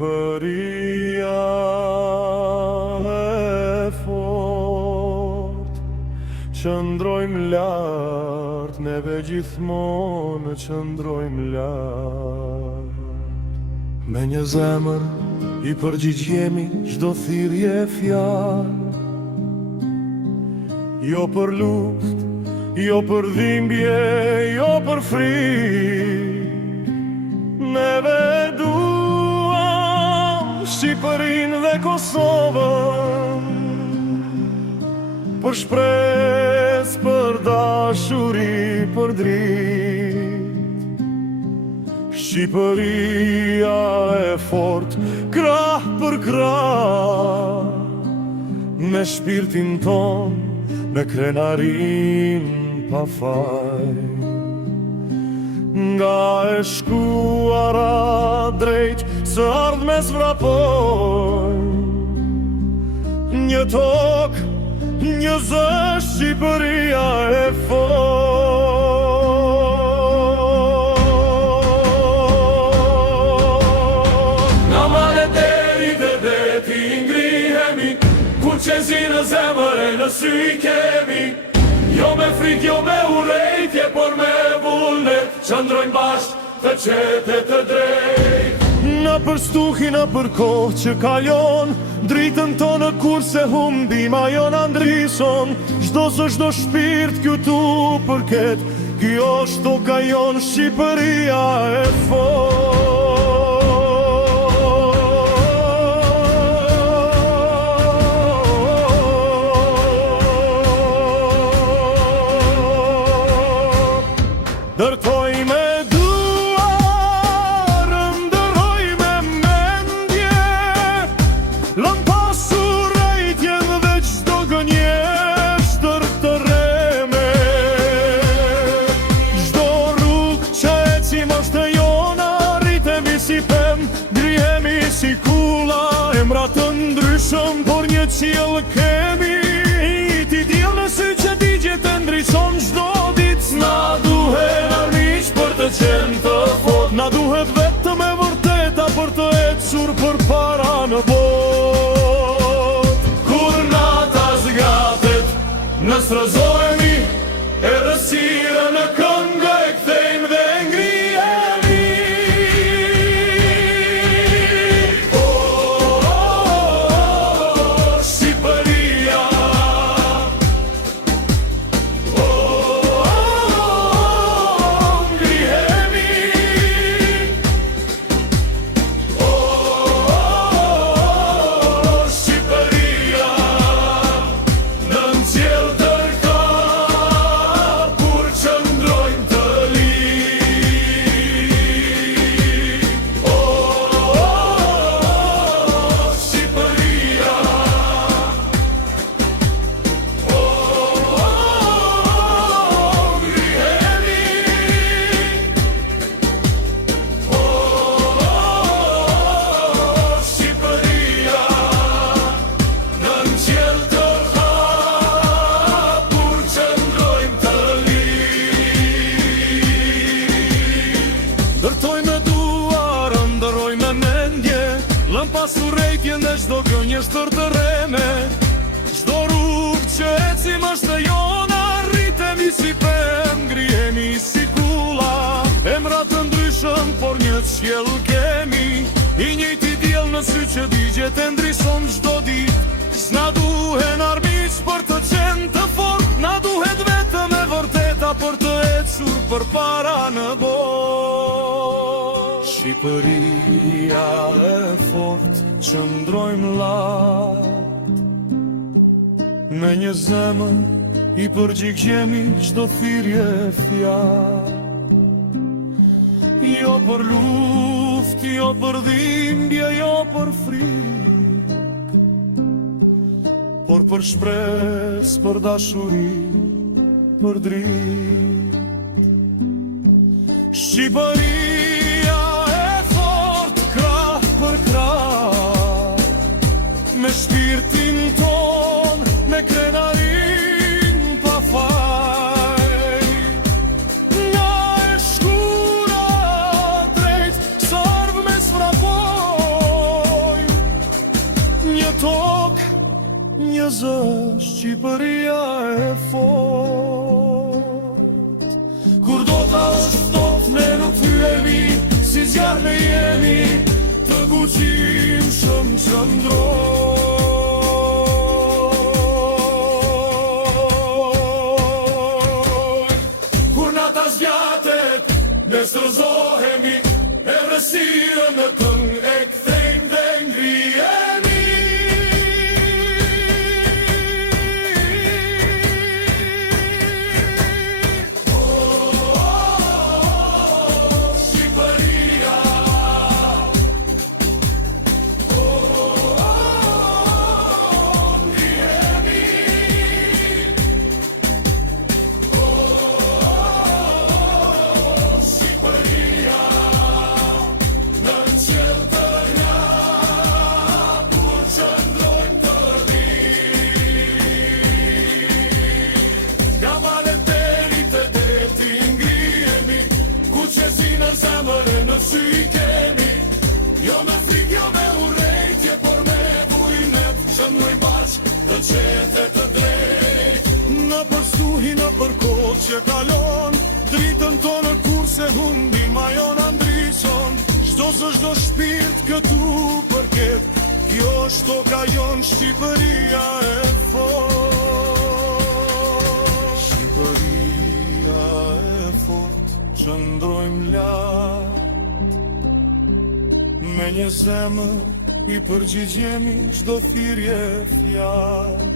Shqipëria e fort, qëndrojmë lart, neve gjithmonë qëndrojmë lart. Me një zemër i përgjigjemi çdo thirrje fjalë, jo për luftë, jo për dhimbje, jo për frikë. Neve duam Shqipërinë dhe Kosovën, për shpresë, për dashuri, për dritë. Shqipëria e fort, krah për krah, me shpirtin ton, me krenarin pa faj. Nga e shkuara drejt së ardhmes vrapojnë, një tokë, një zë, Shqipëria e fort. Nga male deri dhe deti ngrihemi, kur qezi në zemër e në sy kemi. Jo me frik, jo me urejtje, por me vullnet, qëndrojmë bashkë të qete të drejt. Në për stuhi, në për kohë që kalon, dritën tonë kurse humbim ajo në ndrison. Çdo zë, çdo shpirt këtu përket, kjo është toka jon, Shqipëria e fort. Dërtoj me duar, ndëroj me mendje, lëm pasur rejtjen dhe çdo gënjeshtër të reme. Çdo rrugë që ecim është e jona, rritemi si pem, grihemi si kula. Emrat të ndryshëm, por një qiell kemi, ti diell në sy që digjet e ndryshon çdo ditë. Na duhet armiq për të qenë të fort, na duhet vetëm e vërteta për të ecur përpara në botë. Kur nata zgatet, ne strëzohemi, edhe sira në këngë e kthejmë dhe ngrihemi. Shqipëria, dërtoj me duar, ndëroj me mendje, lëm pasur rejtjen dhe çdo gënjeshtër të reme. Çdo rrugë që ecim është e jona, rritemi si pem, grihemi si kula. Emra të ndryshëm, por një qiell kemi, i njëjti diell në sy që digjet e ndryshon çdo ditë. S'na duhen armiq për të qenë të fort, na duhet vetëm e vërteta për të ecur përpara në botë. Shqipëria e fort, qëndrojmë lart, me një zemër i përgjigjemi çdo thirrje fjalë. Jo për luftë, jo për dhimbje, jo për frikë, por për shpresë, për dashuri, për dritë. Shqipëria e fort, krah për krah, me shpirtin ton, me krenarin pa faj. Nga e shkura drejt, së ardhmes vrapojnë, tokë një zë Shqipëria e fort. Kur do ta është thot ne nuk fyemi, si zjarë ne jemi, të guxim shumë qëndroj. Kur nata zgjatet, ne strëzohemi, e vresirën në këngë e kthejmë dhe ngrihemi. Në sy kemi, jo me frikë, jo me urrejtje, por me burimet, shëndroj bashk të qetë të drejt. Në përstuhi, në përkohë që kalon, dritën tonë kurse humbin majon andrison. Çdo zë, çdo shpirt këtu përket, kjo është toka jon, Shqipëria e fort. Shqipëria e fort, qëndrojmë lartë, me një zemër i përgjigjemi çdo thirrje fjalë.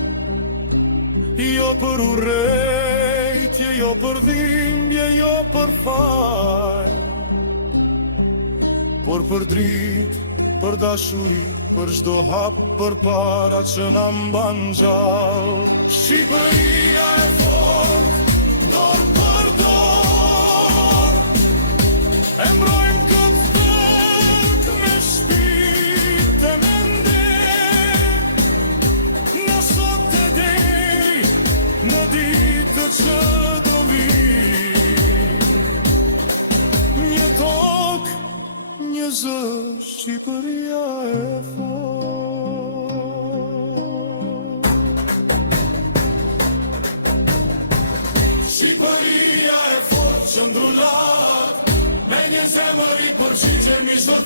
Jo për urrejtje, jo për dhimbje, jo për fal, por për dritë, për dashuri, për çdo hap përpara që na mban gjallë. Shqipëria e fort, dorë për dorë, e mbrojmë këtë tokë me shpirt e mendek, në sot e deri, në ditë që do vi. Një tokë, një zë, Shqipëria e fort. Shqipëria e fort, qëndru lartë, me një zemër i përgjigjemi çdo